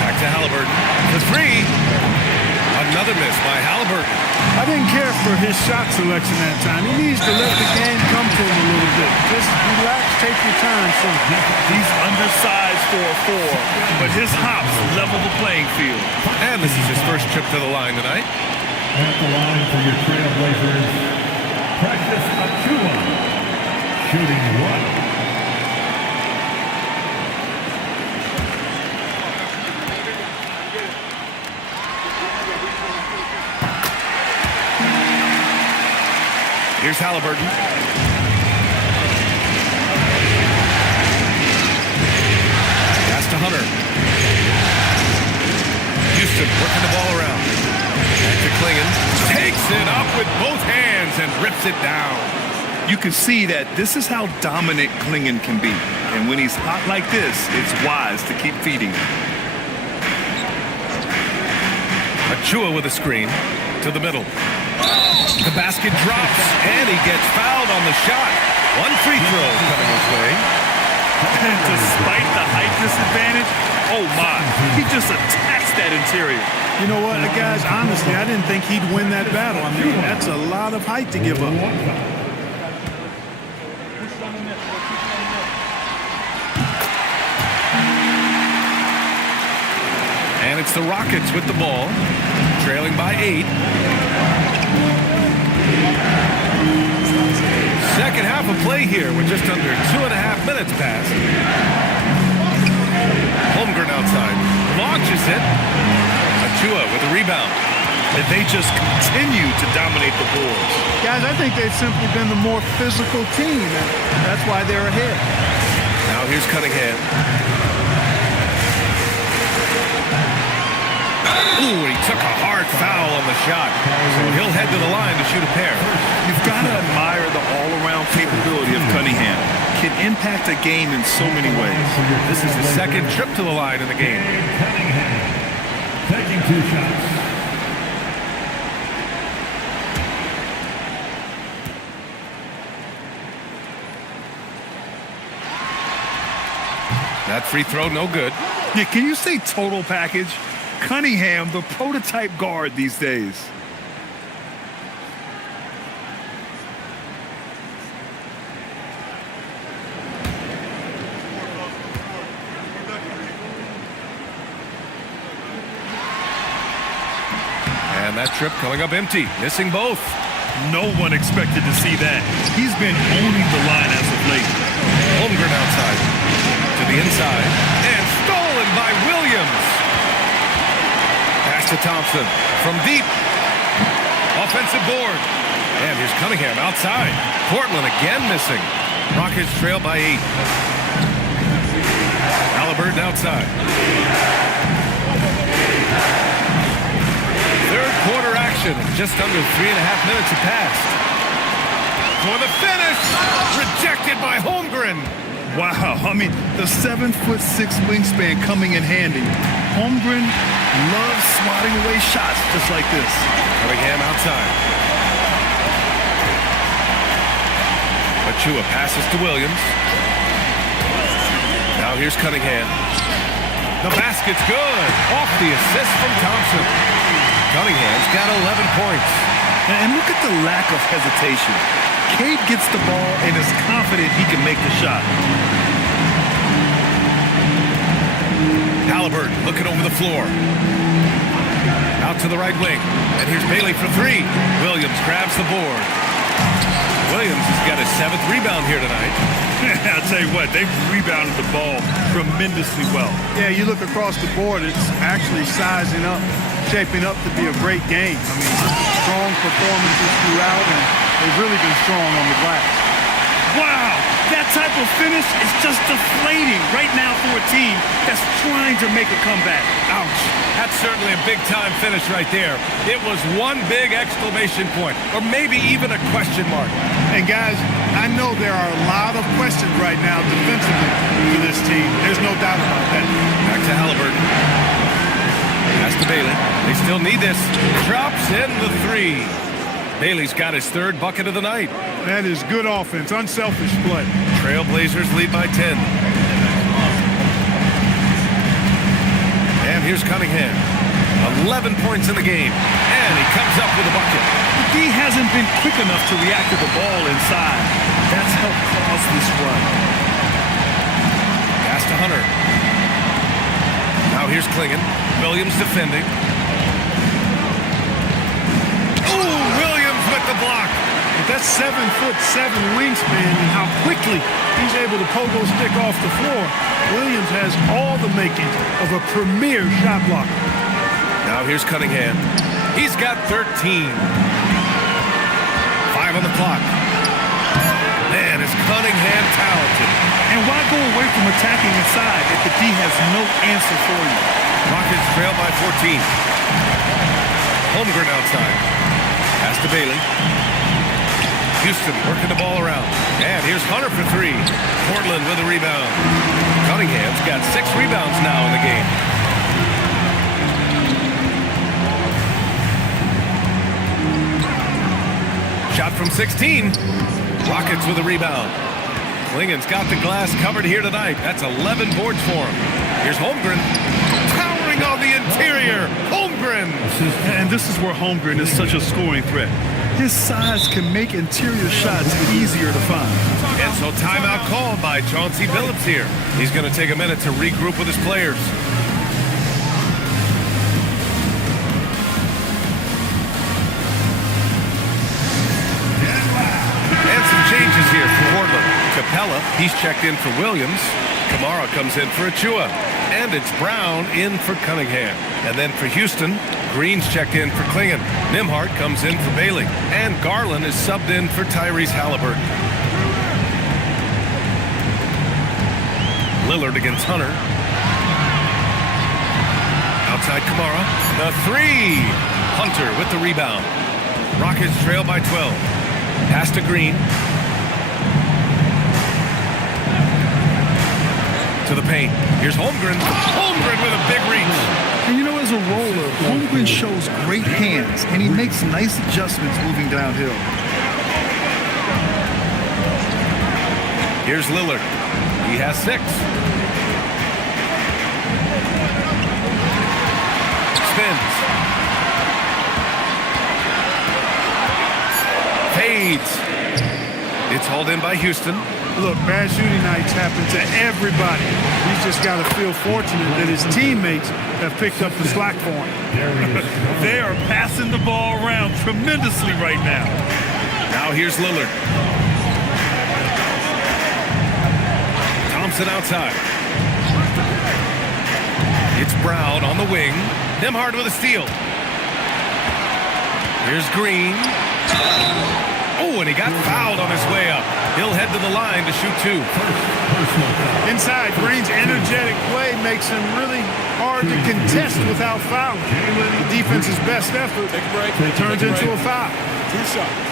Back to Halliburton. The 3. Another miss by Halliburton. I didn't care for his shot selection that time. He needs to let the game come to him a little bit. Just relax, take your time. He's undersized for a 4, but his hops level the playing field. And this is his first trip to the line tonight. At the line for your Trailblazers, Precious Achiuwa, shooting 1. Here's Halliburton. Pass to Hunter. Houston working the ball around. Back to Klingon. Takes it up with both hands and rips it down. You can see that this is how dominant Klingon can be. And when he's hot like this, it's wise to keep feeding him. Achiuwa with a screen to the middle. The basket drops, and he gets fouled on the shot. 1 free throw coming his way. And despite the height disadvantage, oh my, he just attacks that interior. You know what, guys, honestly, I didn't think he'd win that battle. I mean, that's a lot of height to give up. And it's the Rockets with the ball, trailing by 8. Second half of play here with just under 2.5 minutes passed. Holmgren outside, launches it. Achiuwa with a rebound. And they just continue to dominate the boards. Guys, I think they've simply been the more physical team, and that's why they're ahead. Now here's Cunningham. Ooh, he took a hard foul on the shot. So he'll head to the line to shoot a pair. You've got to admire the all-around capability of Cunningham. Can impact a game in so many ways. This is his second trip to the line in the game. Cunningham taking 2 shots. That free throw, no good. Yeah, can you say total package? Cunningham, the prototype guard these days. And that trip coming up empty, missing both. No one expected to see that. He's been owning the line as of late. Holmgren outside to the inside and stolen by Williams. Pass to Thompson from deep. Offensive board. And here's Cunningham outside. Portland again missing. Rockets trail by 8. Halliburton outside. Third quarter action. Just under 3.5 minutes have passed. For the finish. Rejected by Holmgren. Wow, I mean, the 7'6" wingspan coming in handy. Holmgren loves swatting away shots just like this. Cunningham outside. Achua passes to Williams. Now here's Cunningham. The basket's good. Off the assist from Thompson. Cunningham's got 11 points. And look at the lack of hesitation. Cade gets the ball and is confident he can make the shot. Halliburton looking over the floor. Out to the right wing. And here's Bailey for 3. Williams grabs the board. Williams has got his 7th rebound here tonight. I'll tell you what, they've rebounded the ball tremendously well. Yeah, you look across the board, it's actually sizing up, shaping up to be a great game. I mean, strong performances throughout, and they've really been strong on the glass. Wow, that type of finish is just deflating right now for a team that's trying to make a comeback. Ouch. That's certainly a big-time finish right there. It was one big exclamation point, or maybe even a question mark. And guys, I know there are a lot of questions right now defensively for this team. There's no doubt about that. Back to Halliburton. Pass to Bailey. They still need this. Drops in the 3. Bailey's got his 3rd bucket of the night. That is good offense, unselfish play. Trailblazers lead by 10. And here's Cunningham. 11 points in the game. And he comes up with a bucket. The D hasn't been quick enough to react to the ball inside. That's helped cause this run. Pass to Hunter. Now here's Klingon. Williams defending. Ooh, Williams with the block. With that 7'7" wingspan and how quickly he's able to pogo stick off the floor, Williams has all the makings of a premier shot blocker. Now here's Cunningham. He's got 13. 5 on the clock. Man, is Cunningham talented. And why go away from attacking inside if the D has no answer for you? Rockets trail by 14. Holmgren outside. Pass to Bailey. Houston working the ball around. And here's Hunter for 3. Portland with a rebound. Cunningham's got 6 rebounds now in the game. Shot from 16. Rockets with a rebound. Klingon's got the glass covered here tonight. That's 11 boards for him. Here's Holmgren. Towering on the interior. Holmgren. And this is where Holmgren is such a scoring threat. His size can make interior shots easier to find. And so timeout called by Chauncey Billups here. He's going to take a minute to regroup with his players. And some changes here for Portland. Capella, he's checked in for Williams. Kamara comes in for Achua. And it's Brown in for Cunningham. And then for Houston, Green's checked in for Klingon. Nimhart comes in for Bailey. And Garland is subbed in for Tyrese Halliburton. Lillard against Hunter. Outside Kamara. The 3. Hunter with the rebound. Rockets trail by 12. Pass to Green. To the paint. Here's Holmgren. Holmgren with a big reach. And you know, as a roller, Holmgren shows great hands, and he makes nice adjustments moving downhill. Here's Lillard. He has 6. Spins. Fades. It's hauled in by Houston. Look, bad shooting nights happen to everybody. He's just got to feel fortunate that his teammates have picked up the slack for him. They are passing the ball around tremendously right now. Now here's Lillard. Thompson outside. It's Brown on the wing. Nembhard with a steal. Here's Green. Oh, and he got fouled on his way up. He'll head to the line to shoot two. Inside, Green's energetic play makes him really hard to contest without fouling. The defense's best effort Take a break. turns Take a into break. a foul. 2 shots.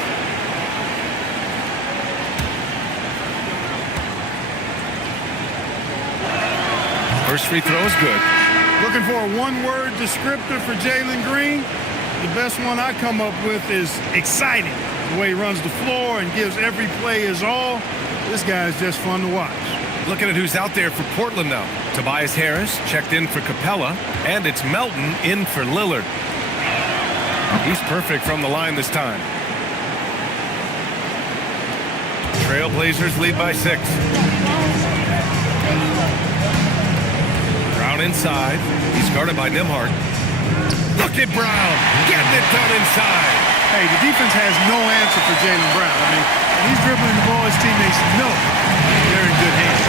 First free throw is good. Looking for a one-word descriptor for Jalen Green? The best one I come up with is exciting. The way he runs the floor and gives every play his all. This guy is just fun to watch. Looking at who's out there for Portland now. Tobias Harris checked in for Capella, and it's Melton in for Lillard. He's perfect from the line this time. Trailblazers lead by 6. Brown inside. He's guarded by Nembhard. Look at Brown getting it done inside. Hey, the defense has no answer for Jaylen Brown. I mean, when he's dribbling the ball, his teammates know they're in good hands.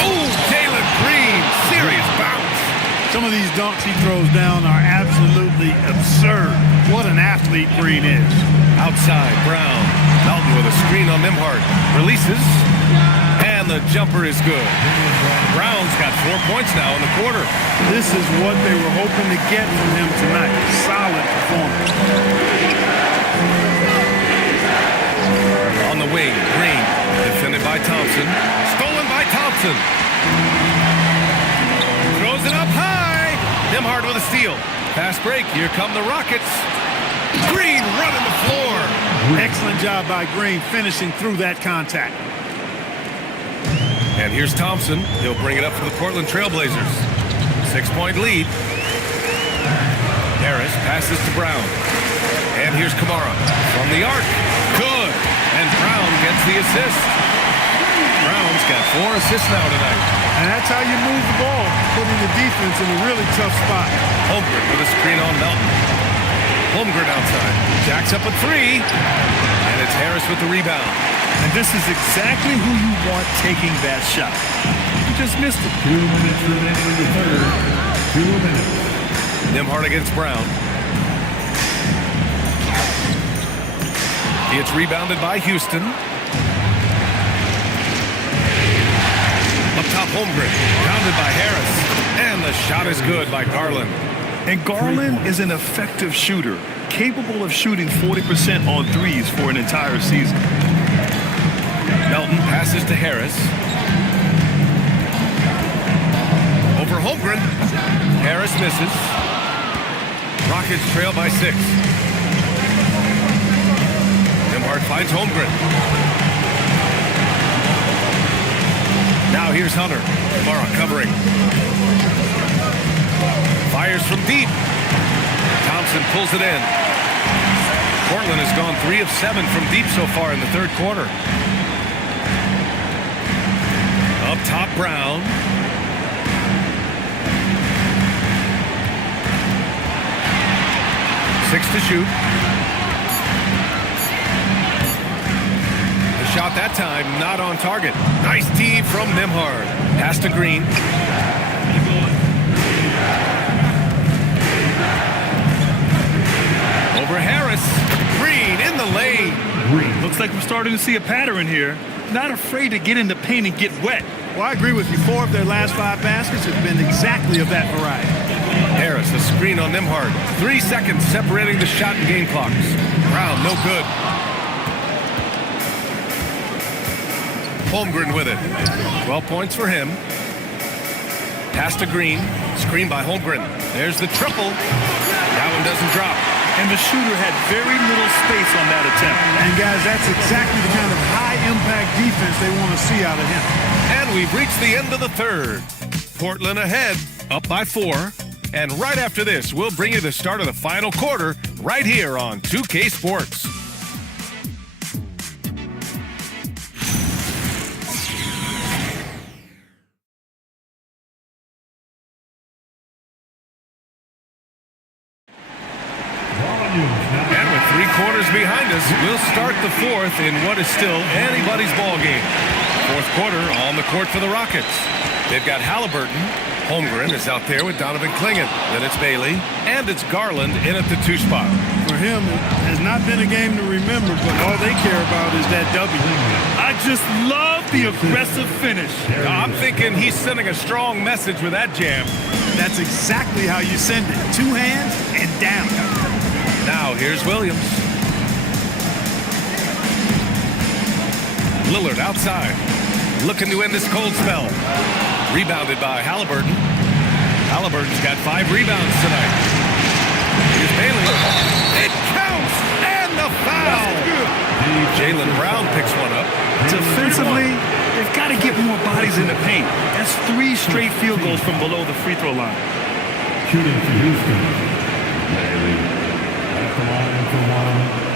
Oh, Jalen Green, serious bounce. Some of these dunks he throws down are absolutely absurd. What an athlete Green is. Outside, Brown. Melton with a screen on Nembhard. Releases, and the jumper is good. Brown's got 4 points now in the quarter. This is what they were hoping to get from him tonight. Solid performance. On the wing, Green, defended by Thompson. Stolen by Thompson. Throws it up high. Nembhard with a steal. Fast break. Here come the Rockets. Green running the floor. Excellent job by Green finishing through that contact. And here's Thompson. He'll bring it up for the Portland Trailblazers. 6-point lead. Harris passes to Brown. And here's Kamara from the arc. Good. And Brown gets the assist. Brown's got 4 assists now tonight. And that's how you move the ball, putting the defense in a really tough spot. Holmgren with a screen on Melton. Holmgren outside. Jacks up a 3. And it's Harris with the rebound. And this is exactly who you want taking that shot. You just missed it. 2 minutes remaining in the third. 2 minutes. Nembhard against Brown. It's rebounded by Houston. Up top, Holmgren. Pounded by Harris. And the shot is good by Garland. And Garland is an effective shooter, capable of shooting 40% on threes for an entire season. Melton passes to Harris. Over Holmgren. Harris misses. Rockets trail by 6. Nembhard finds Holmgren. Now here's Hunter. Kamara covering. Fires from deep. Thompson pulls it in. Portland has gone 3 of 7 from deep so far in the third quarter. Up top, Brown. Six to shoot. The shot that time not on target. Nice tee from Nembhard. Pass to Green. Over Harris. Green in the lane. Looks like we're starting to see a pattern here. Not afraid to get in the paint and get wet. Well, I agree with you. 4 of their last 5 baskets have been exactly of that variety. Harris, a screen on Nembhard. 3 seconds separating the shot and game clocks. Brown, no good. Holmgren with it. 12 points for him. Pass to Green. Screen by Holmgren. There's the triple. That one doesn't drop. And the shooter had very little space on that attempt. And guys, that's exactly the kind of high-impact defense they want to see out of him. And we've reached the end of the third. Portland ahead, up by 4. And right after this, we'll bring you the start of the final quarter right here on 2K Sports. And with 3 quarters quarter's behind us. We'll start the fourth in what is still anybody's ball game. Fourth quarter on the court for the Rockets. They've got Halliburton. Holmgren is out there with Donovan Clingan. Then it's Bailey. And it's Garland in at the 2 spot. For him, it has not been a game to remember, but all they care about is that W. I just love the aggressive finish. I'm thinking he's sending a strong message with that jam. That's exactly how you send it. 2 hands and down. Now here's Williams. Lillard outside. Looking to end this cold spell. Rebounded by Halliburton. Halliburton's got 5 rebounds tonight. Here's Bailey. It counts! And the foul! Jaylen Brown picks one up. Defensively, they've got to get more bodies in the paint. That's 3 straight field goals from below the free throw line. Shooting for Houston. Bailey at the line for one.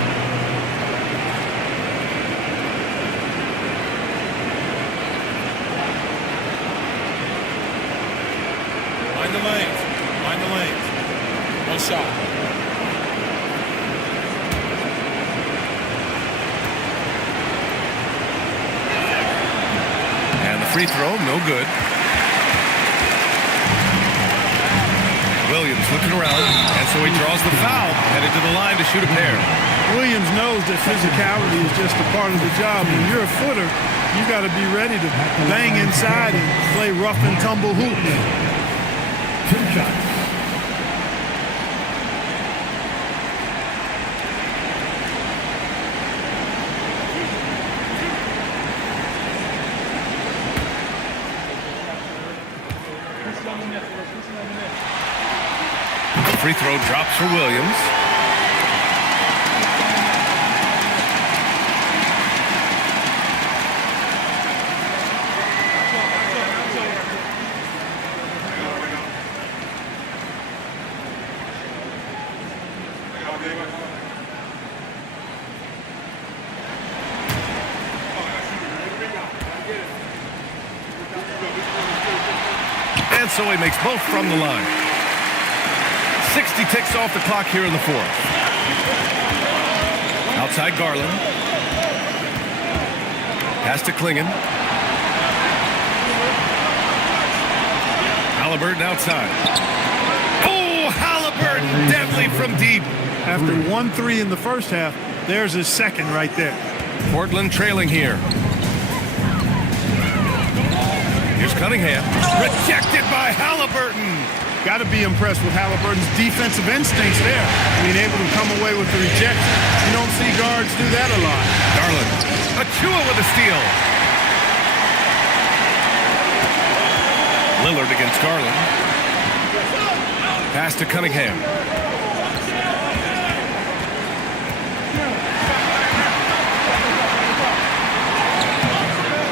Mind the lanes. Mind the lanes. One shot. And the free throw, no good. Williams looking around, and so he draws the foul, headed to the line to shoot a pair. Williams knows that physicality is just a part of the job. When you're a footer, you got to be ready to bang inside and play rough and tumble hoops. 2 shots. The free throw drops for Williams. And so he makes both from the line. 60 ticks off the clock here in the fourth. Outside Garland. Pass to Clingan. Halliburton outside. Oh, Halliburton deadly from deep. After 1-3 in the first half, there's his second right there. Portland trailing here. Here's Cunningham. Rejected by Halliburton. Got to be impressed with Halliburton's defensive instincts there. Being able to come away with the rejection. You don't see guards do that a lot. Garland. Achua with a steal. Lillard against Garland. Pass to Cunningham.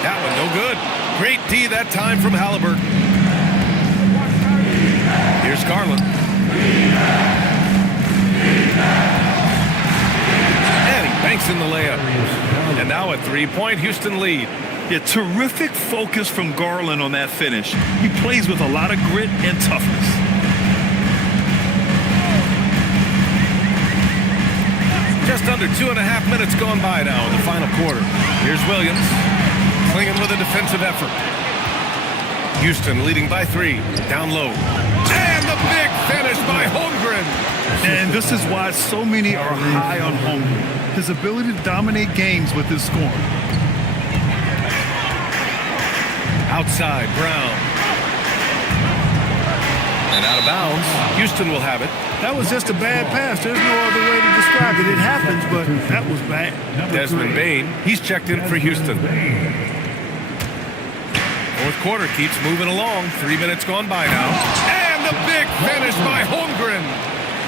That one no good. Great D that time from Halliburton. Here's Garland. And he banks in the layup. And now a 3-point Houston lead. Yeah, terrific focus from Garland on that finish. He plays with a lot of grit and toughness. Just under 2.5 minutes gone by now in the final quarter. Here's Williams. Clingan with a defensive effort. Houston leading by 3. Down low. And the big finish by Holmgren. And this is why so many are high on Holmgren. His ability to dominate games with his scoring. Outside, Brown. And out of bounds. Houston will have it. That was just a bad pass. There's no other way to describe it. It happens, but that was bad. Desmond Bane, he's checked in for Houston. Fourth quarter keeps moving along. 3 minutes gone by now. And the big finish by Holmgren.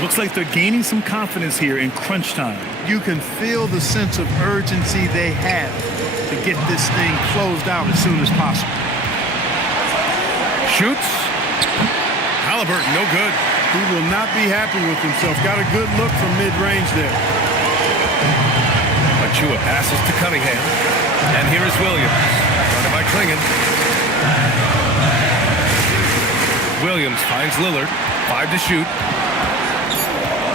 Looks like they're gaining some confidence here in crunch time. You can feel the sense of urgency they have to get this thing closed out as soon as possible. Shoots. Halliburton, no good. He will not be happy with himself. Got a good look from mid-range there. Achua passes to Cunningham. And here is Williams. Running by Clingan. Williams finds Lillard. 5 to shoot.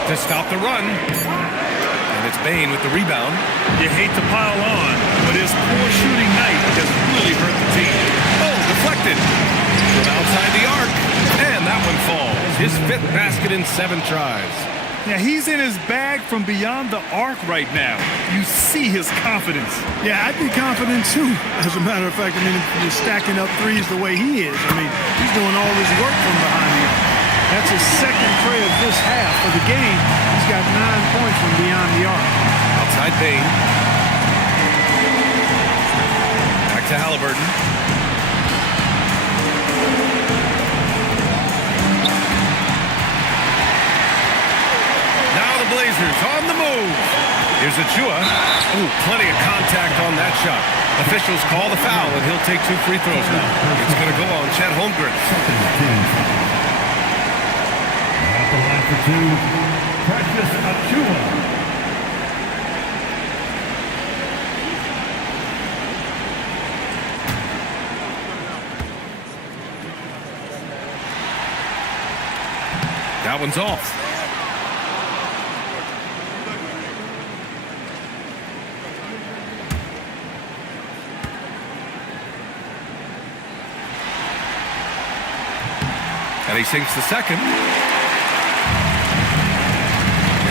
To stop the run. And And it's Bain with the rebound. You hate to pile on, but his poor shooting night has really hurt the team. Oh, deflected. From outside the arc. And that one falls. His 5th basket in 7 tries. Yeah, he's in his bag from beyond the arc right now. You see his confidence. Yeah, I'd be confident too. As a matter of fact, I mean, if you're stacking up threes the way he is, I mean, he's doing all this work from behind the arc. That's his 2nd tray of this half of the game. He's got 9 points from beyond the arc. Outside Bain. Back to Halliburton. Now the Blazers on the move. Here's Achua. Oh, plenty of contact on that shot. Officials call the foul, and he'll take 2 free throws now. It's going to go on Chet Holmgren. At the line for 2, Precious Achua. That one's off. And he sinks the second.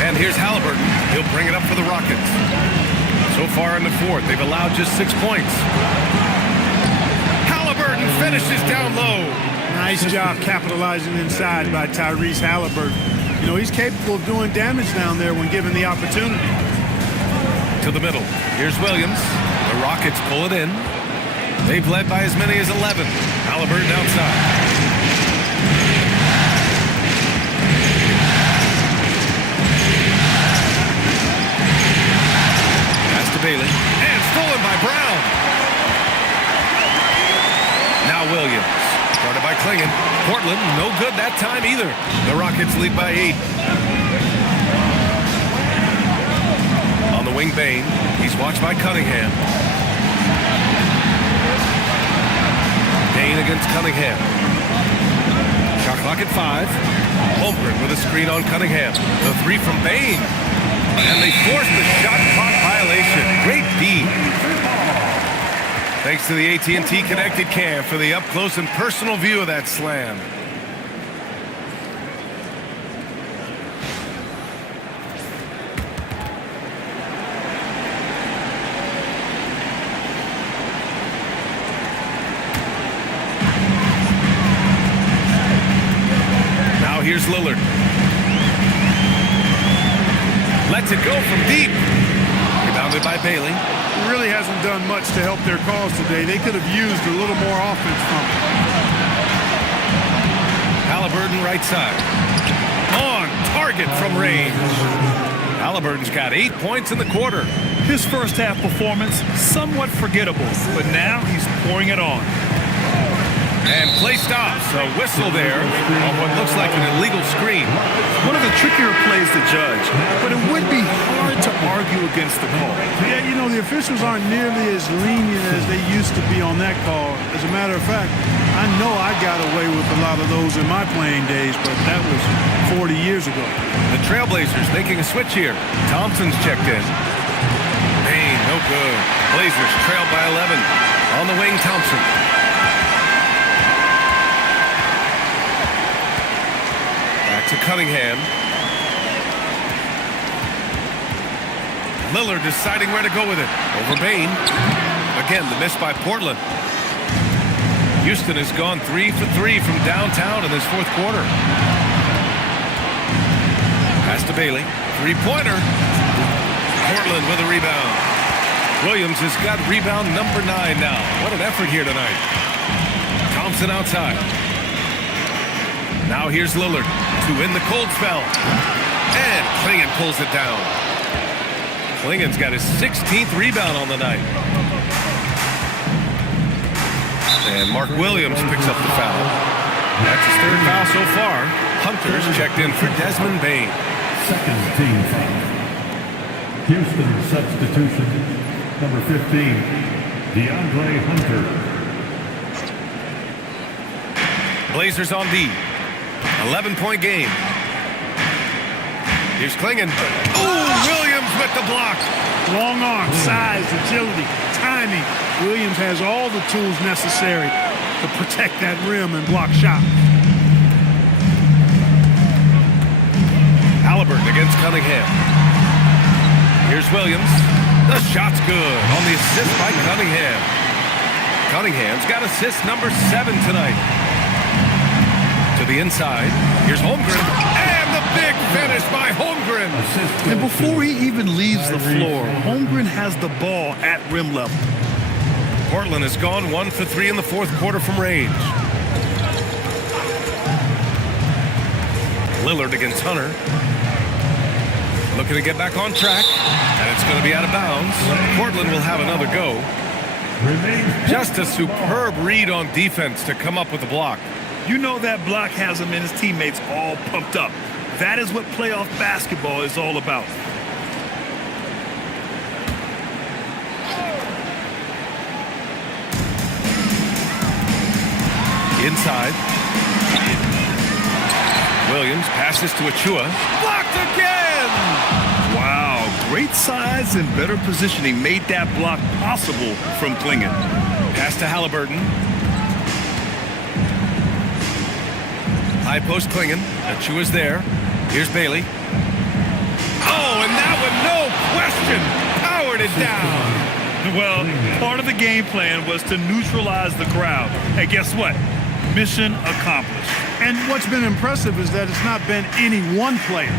And here's Halliburton. He'll bring it up for the Rockets. So far in the 4th, they've allowed just 6 points. Halliburton finishes down low. Nice job capitalizing inside by Tyrese Halliburton. You know, he's capable of doing damage down there when given the opportunity. To the middle. Here's Williams. The Rockets pull it in. They've led by as many as 11. Halliburton outside. Pass to Bailey. And stolen by Brown. Now Williams. Started by Klingon. Portland, no good that time either. The Rockets lead by 8. On the wing, Bain. He's watched by Cunningham. Bain against Cunningham. Shot clock at 5. Holmgren with a screen on Cunningham. The 3 from Bain. And they force the shot clock violation. Great D. Thanks to the AT&T Connected Cam for the up-close and personal view of that slam. Now here's Lillard. Lets it go from deep. Rebounded by Bailey. He really hasn't done much to help their cause today. They could have used a little more offense from him. Halliburton right side. On target from range. Halliburton's got 8 points in the quarter. His first half performance, somewhat forgettable, but now he's pouring it on. And play stops. A whistle there on what looks like an illegal screen. One of the trickier plays to judge, but it would be hard to argue against the call. Yeah, you know, the officials aren't nearly as lenient as they used to be on that call. As a matter of fact, I know I got away with a lot of those in my playing days, but that was 40 years ago. The Trailblazers making a switch here. Thompson's checked in. Bain, no good. Blazers trail by 11. On the wing, Thompson. Back to Cunningham. Lillard deciding where to go with it. Over Bain. Again, the miss by Portland. Houston has gone 3 for 3 from downtown in this 4th quarter. Pass to Bailey. 3-pointer. Portland with a rebound. Williams has got rebound number 9 now. What an effort here tonight. Thompson outside. Now here's Lillard to win the cold spell. And Klingon pulls it down. Klingon's got his 16th rebound on the night. And Mark Williams picks up the foul. That's his 3rd foul so far. Hunter's checked in for Desmond Bain. Second team foul. Houston substitution, number 15, DeAndre Hunter. Blazers on D. 11-point game. Here's Klingon. Ooh, Williams the block. Long arm, size, agility, timing. Williams has all the tools necessary to protect that rim and block shots. Halliburton against Cunningham. Here's Williams. The shot's good on the assist by Cunningham. Cunningham's got assist number 7 tonight. To the inside. Here's Holmgren. And the big finish by Holmgren. And before he even leaves the floor, Holmgren has the ball at rim level. Portland has gone 1 for 3 in the fourth quarter from range. Lillard against Hunter. Looking to get back on track. And it's going to be out of bounds. Portland will have another go. Just a superb read on defense to come up with the block. You know that block has him and his teammates all pumped up. That is what playoff basketball is all about. Inside. Williams passes to Achua. Blocked again! Wow, great size and better positioning made that block possible from Klingon. Pass to Halliburton. High post Klingon. Achua's there. Here's Bailey. Oh, and that one, no question, powered it down. Well, part of the game plan was to neutralize the crowd. And guess what? Mission accomplished. And what's been impressive is that it's not been any one player.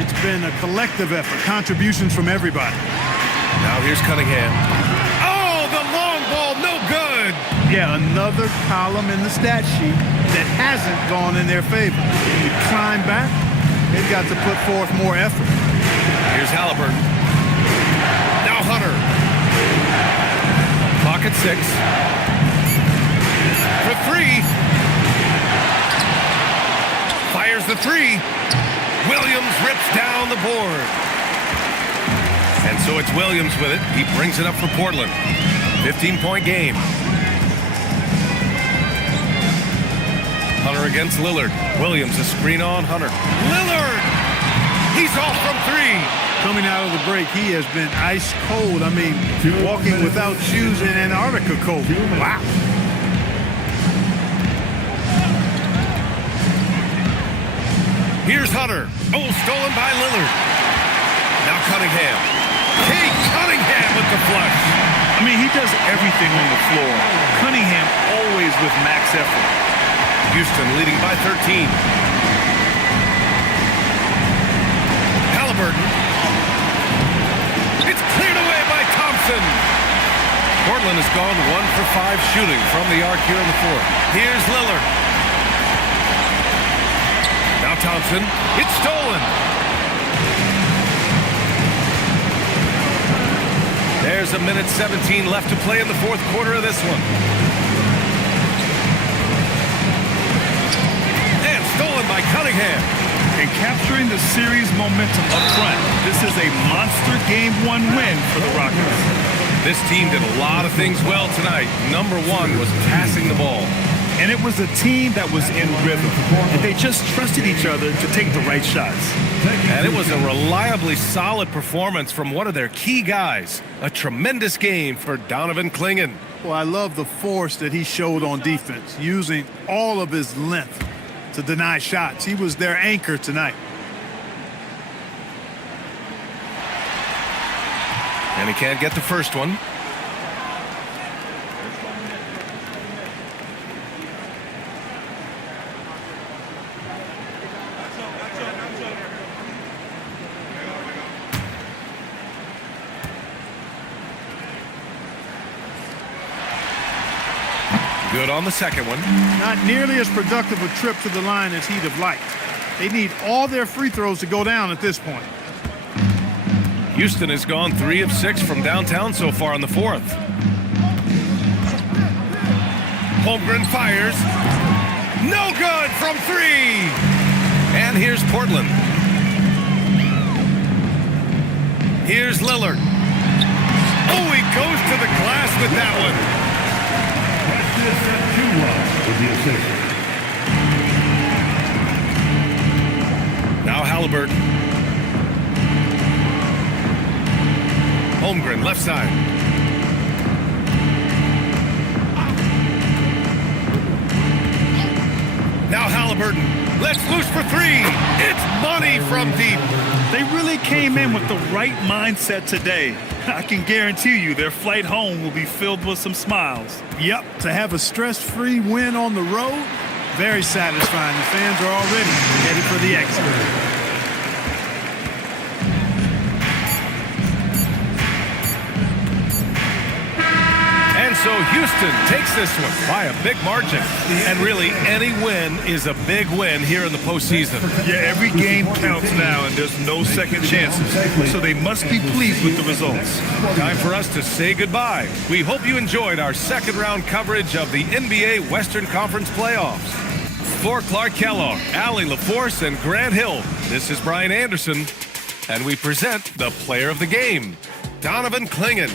It's been a collective effort, contributions from everybody. Now here's Cunningham. Oh, the long ball, no good. Yeah, another column in the stat sheet that hasn't gone in their favor. You climb back, they've got to put forth more effort. Here's Halliburton. Now Hunter. Clock at 6. For 3. Fires the 3. Williams rips down the board. And so it's Williams with it. He brings it up for Portland. 15-point game. Hunter against Lillard. Williams a screen on Hunter. Lillard! He's off from 3. Coming out of the break, he has been ice cold. I mean, walking without shoes in Antarctica cold. Wow. Here's Hunter. Oh, stolen by Lillard. Now Cunningham. Kate Cunningham with the flush. I mean, he does everything on the floor. Cunningham always with max effort. Houston leading by 13. Halliburton. It's cleared away by Thompson. Portland has gone 1 for 5 shooting from the arc here in the fourth. Here's Lillard. Now Thompson. It's stolen. There's a minute 17 left to play in the fourth quarter of this one. And stolen by Cunningham. And capturing the series momentum up front. This is a monster game 1 win for the Rockets. This team did a lot of things well tonight. Number 1 was passing the ball. And it was a team that was in rhythm. And they just trusted each other to take the right shots. And it was a reliably solid performance from one of their key guys. A tremendous game for Donovan Klingon. Well, I love the force that he showed on defense, using all of his length to deny shots. He was their anchor tonight. And he can't get the first one. Good on the second one. Not nearly as productive a trip to the line as he'd have liked. They need all their free throws to go down at this point. Houston has gone 3 of 6 from downtown so far in the fourth. Holmgren fires. No good from 3. And here's Portland. Here's Lillard. Oh, he goes to the glass with that one. Now Halliburton. Holmgren, left side. Now Halliburton. Let's loose for three. It's money from deep. They really came in with the right mindset today. I can guarantee you their flight home will be filled with some smiles. Yep, to have a stress-free win on the road, very satisfying. The fans are already headed for the exit. And so Houston takes this one by a big margin. And really, any win is a big win here in the postseason. Yeah, every game counts now, and there's no second chances. So they must be pleased with the results. Time for us to say goodbye. We hope you enjoyed our second round coverage of the NBA Western Conference playoffs. For Clark Kellogg, Allie LaForce, and Grant Hill, this is Brian Anderson, and we present the player of the game, Donovan Clingan.